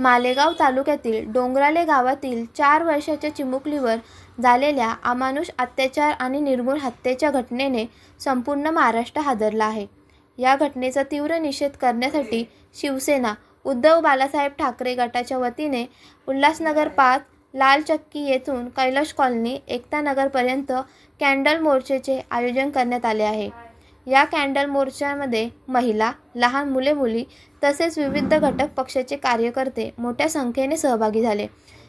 मालेगाव तालुक्यातील डोंगराले गावातील 4 वर्षाच्या चिमुकलीवर झालेल्या अमानुष अत्याचार आणि निर्घृण हत्येच्या घटनेने संपूर्ण महाराष्ट्र हादरला आहे। या घटनेचा तीव्र निषेध करण्यासाठी शिवसेना उद्धव बाळासाहेब ठाकरे गटाच्या वतीने उल्हासनगर 5 लाल चक्की येथून कैलाश कॉलनी एकता नगरपर्यंत कॅन्डल मोर्चाचे आयोजन करण्यात आले आहे। या कॅन्डल मोर्चामध्ये महिला, लहान मुले-मुली तसेच विविध घटक पक्षाचे कार्यकर्ते मोठ्या संख्येने सहभागी झाले।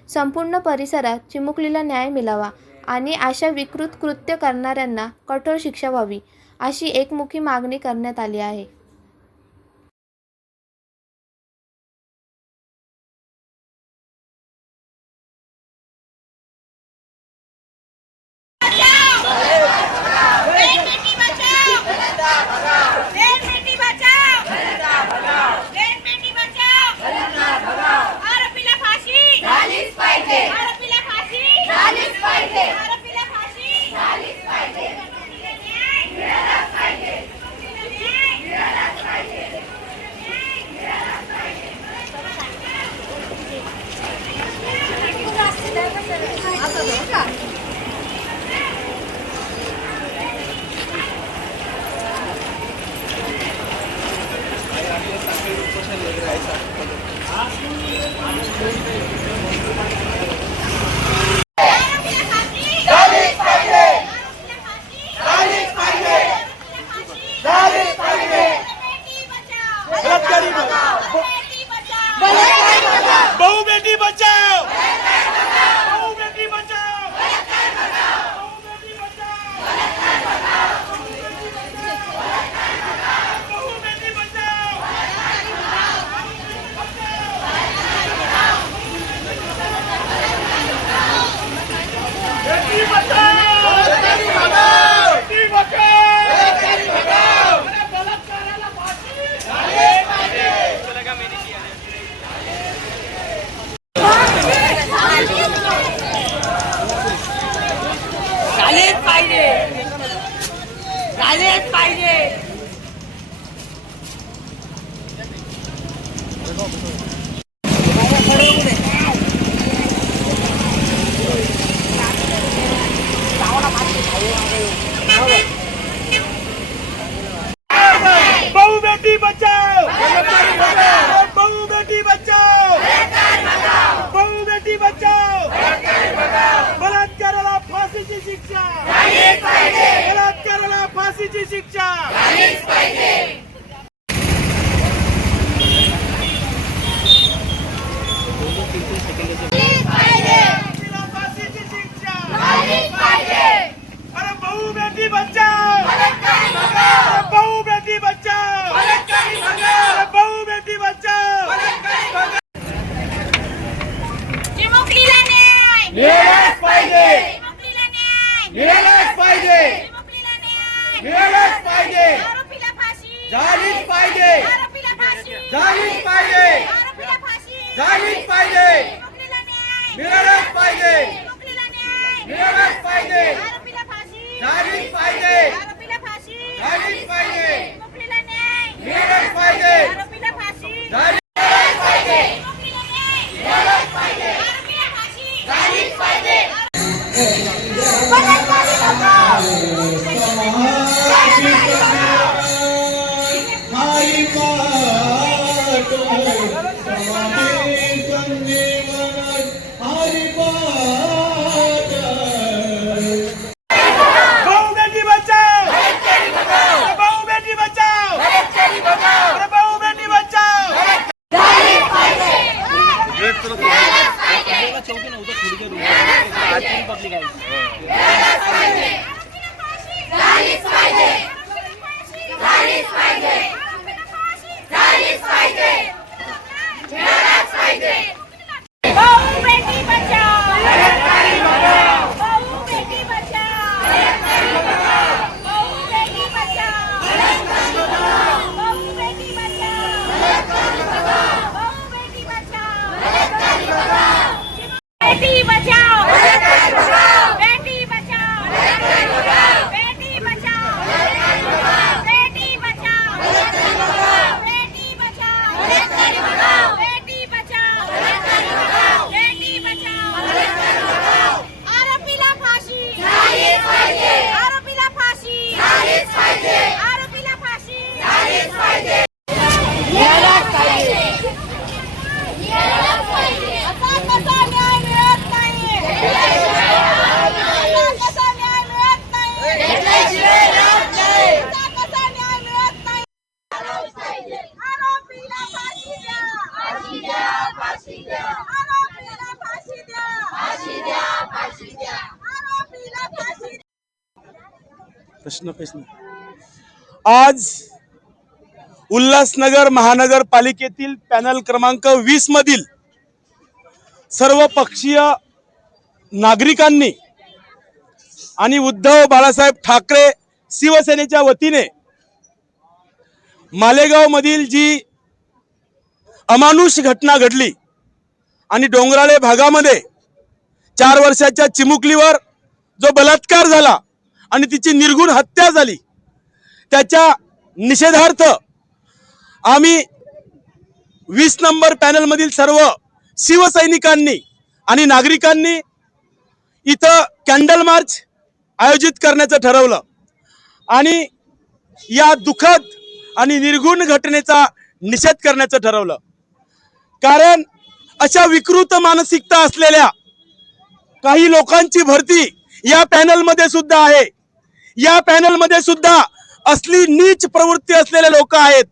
संपूर्ण परिसरात चिमुकलीला न्याय मिळावा आणि अशा विकृत कृत्य करणाऱ्यांना कठोर शिक्षा व्हावी अशी एकमुखी मागणी करण्यात आली आहे। बहू बेटी बचाओ, बहू बेटी बचाओ, बहू बेटी बचाओ, बहू बेटी बचाओ, बेटी बचाओ, बेटी बचाओ, बेटी बचाओ, अरे बलात्काराला फाशी झाली पाहिजे। झालेच पाहिजे। बहू बेटी बचाओ, बहू बेटी बचाओ, बहू बेटी बचाओ, बलात्काराला फाशीची शिक्षा, बलात्काराला फाशीची शिक्षा। फाशीची शिक्षा, अरे बहू बेटी बचाओ, अरे बहू बेटी बचाओ, अरे बहू बेटी बचाओ। चिमुकलीला न्याय मिळालाच पाहिजे, चिमुकलीला न्याय मिळालाच पाहिजे, चिमुकलीला न्याय मिळालाच पाहिजे, आरोपीला फाशी झालीच पाहिजे, आरोपीला फाशी झालीच पाहिजे, आरोपीला फाशी झालीच पाहिजे, चिमुकलीला न्याय मिळालाच पाहिजे, चिमुकलीला न्याय मिळालाच पाहिजे, आरोपीला फाशी झालीच पाहिजे, आरोपीला फाशी झालीच पाहिजे, चिमुकलीला न्याय मिळालाच पाहिजे, आरोपीला फाशी झालीच पाहिजे, चिमुकलीला न्याय मिळालाच पाहिजे, आरोपीला फाशी झालीच पाहिजे। बहू बेटी बचाओ, प्रश्न आज उल्हासनगर महानगरपालिकेतील पॅनल क्रमांक 20 मधील सर्व पक्षीय नागरिकांनी आणि उद्धव बाळासाहेब ठाकरे शिवसेनेच्या वतीने मालेगाव मधील जी अमानुष घटना घडली आणि डोंगराळे भागामध्ये 4 वर्षाच्या चिमुकलीवर जो बलात्कार झाला आणि तिची निर्घृण हत्या झाली, त्याच्या निषेधार्थ आम्ही 20 नंबर पॅनल मधील सर्व शिवसैनिकांनी आणि नागरिकांनी इथं कॅन्डल मार्च आयोजित करण्याचं ठरवलं आणि या दुःखद आणि निर्घृण घटनेचा निषेध करण्याचं ठरवलं। कारण अशा विकृत मानसिकता असलेल्या काही लोकांची भरती या पॅनल मध्ये सुद्धा आहे। या पॅनल मध्ये सुद्धा असली नीच प्रवृत्ती असलेले लोक आहेत।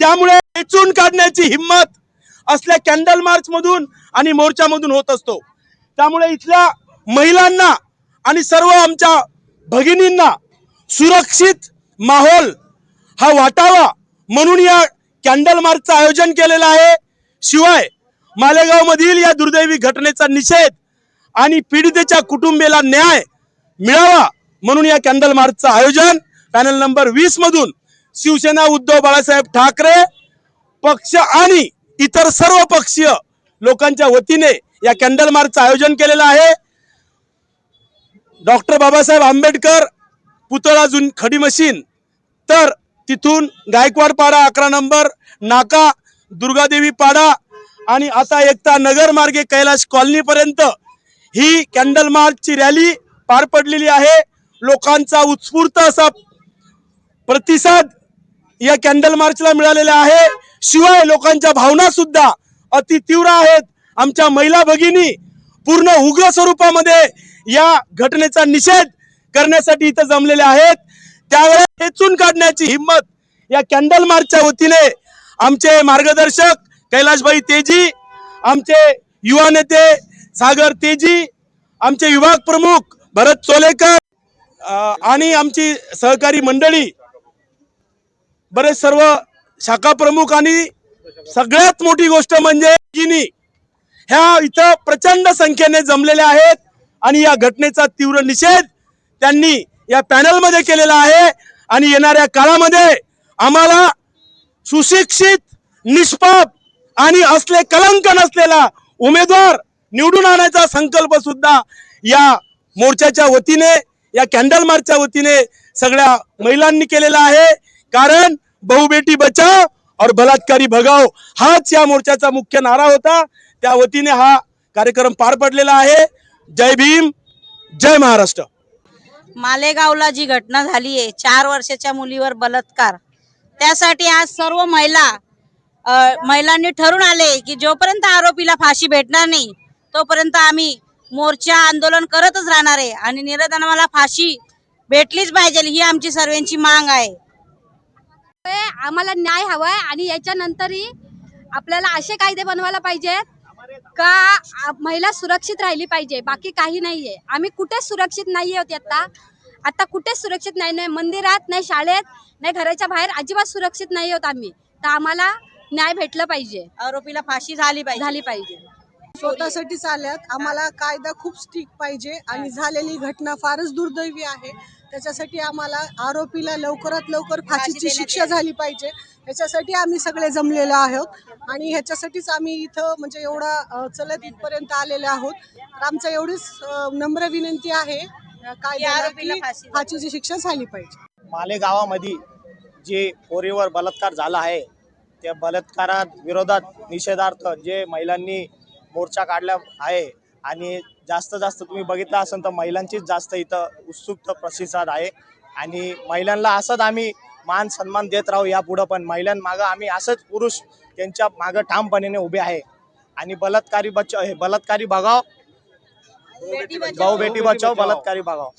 त्यामुळे वेचून काढण्याची हिम्मत असल्या कॅन्डल मार्च मधून आणि मोर्चामधून होत असतो। त्यामुळे इथल्या महिलांना आणि सर्व आमच्या भगिनींना सुरक्षित माहोल हा वाटावा म्हणून या कॅन्डल मार्चचं आयोजन केलेलं आहे। शिवाय मालेगाव मधील या दुर्दैवी घटनेचा निषेध आणि पीडितेच्या कुटुंबियाला न्याय मिळावा म्हणून या कॅन्डल मार्चचं आयोजन पॅनल नंबर 20 मधून शिवसेना उद्धव बाळासाहेब ठाकरे पक्ष आणि इतर सर्व पक्षीय लोकांच्या वतीने या कॅन्डल मार्चचं आयोजन केलेलं आहे। डॉक्टर बाबासाहेब आंबेडकर पुतळा जुन खडी मशीन तर तिथून गायकवाड पाडा 11 नंबर नाका दुर्गादेवी पाडा आणि आता एकता नगर मार्गे कैलाश कॉलनी पर्यंत ही कॅन्डल मार्चची रॅली पार पडलेली आहे। लोकांचा उत्स्फूर्त असा प्रतिसाद या कॅन्डल मार्चला मिळालेला आहे। शिवाय लोकांच्या भावना सुद्धा अति तीव्र आहेत। आमच्या महिला भगिनी पूर्ण उग्र स्वरूपामध्ये या घटनेचा निषेध करण्यासाठी इथं जमलेले आहेत। त्यावेळेस वेचून काढण्याची हिम्मत या कॅन्डल मार्चच्या वतीने आमचे मार्गदर्शक कैलाशभाई तेजी, आमचे युवा नेते सागर तेजी, आमचे विभाग प्रमुख भरत चोलेकर आणि आमची सहकारी मंडळी बरेच सर्व शाखा प्रमुख आणि सगळ्यात मोठी गोष्ट म्हणजे ह्या इथं प्रचंड संख्येने जमलेले आहेत आणि या घटनेचा तीव्र निषेध त्यांनी या पॅनल मध्ये केलेला आहे। आणि येणाऱ्या काळामध्ये आम्हाला सुशिक्षित निष्पाप आणि असले कलंक नसलेला उमेदवार निवडून आणायचा संकल्प सुद्धा या मोर्चाच्या वतीने या कॅन्डल मार्चच्या वतीने सगळ्या महिलांनी केलेला आहे। कारण बहु बेटी बचाओ और बलात्कारी भगाओ हाच या मोर्चाचा मुख्य नारा होता। त्या वतीने हा कार्यक्रम पार पडलेला आहे। जय भीम, जय महाराष्ट्र। मालेगावला जी घटना झाली आहे 4 वर्षाच्या मुलीवर बलात्कार, त्यासाठी आज सर्व महिलांनी ठरून आले की जोपर्यंत आरोपीला फाशी भेटणार नाही तोपर्यंत आम्ही मोर्चा आंदोलन करतच राहणार आहे आणि निरंजनाला फाशी भेटलीच पाहिजे ही आमची सर्वांची मांग आहे। आम्हाला न्याय हवाय आणि याच्यानंतरही आपल्याला असे कायदे बनवायला पाहिजेत का महिला सुरक्षित राहिली पाहिजे, बाकी काही नाहीये। आम्ही कुठेच सुरक्षित नाही आहोत। आता कुठेच सुरक्षित नाही मंदिरात, नाही शाळेत, नाही घराच्या बाहेर अजिबात सुरक्षित नाही आहोत आम्ही। तर आम्हाला न्याय भेटलं पाहिजे, आरोपीला फाशी झाली पाहिजे। स्वतःसाठीच आल्यात, आम्हाला कायदा खूप स्ट्रिक्ट पाहिजे आणि झालेली घटना फारच दुर्दैवी आहे। त्याच्यासाठी आम्हाला आरोपीला लवकरात लवकर फाशीची शिक्षा झाली पाहिजे, ह्याच्यासाठी आम्ही सगळे जमलेलो आहोत आणि ह्याच्यासाठीच आम्ही इथं म्हणजे एवढा चलत इथपर्यंत आलेले आहोत। तर आमचं एवढीच नम्र विनंती आहे कायद्याला की फाशीची शिक्षा झाली पाहिजे। मालेगावामध्ये जे पोरीवर बलात्कार झाला आहे त्या बलात्कारात विरोधात निषेधार्थ जे महिलांनी मोर्चा काढला आहे आणि जास्त तुम्ही बघितलं असेल तर महिलांचीच जास्त इथं उत्सुक प्रतिसाद आहे आणि महिलांना असंच आम्ही मान सन्मान देत राहू यापुढं पण महिलांमागं आम्ही असंच पुरुष त्यांच्या मागं ठामपणे उभे आहे आणि बलात्कारी भगाव, बहु बेटी बचाओ, बलात्कारी भगाव।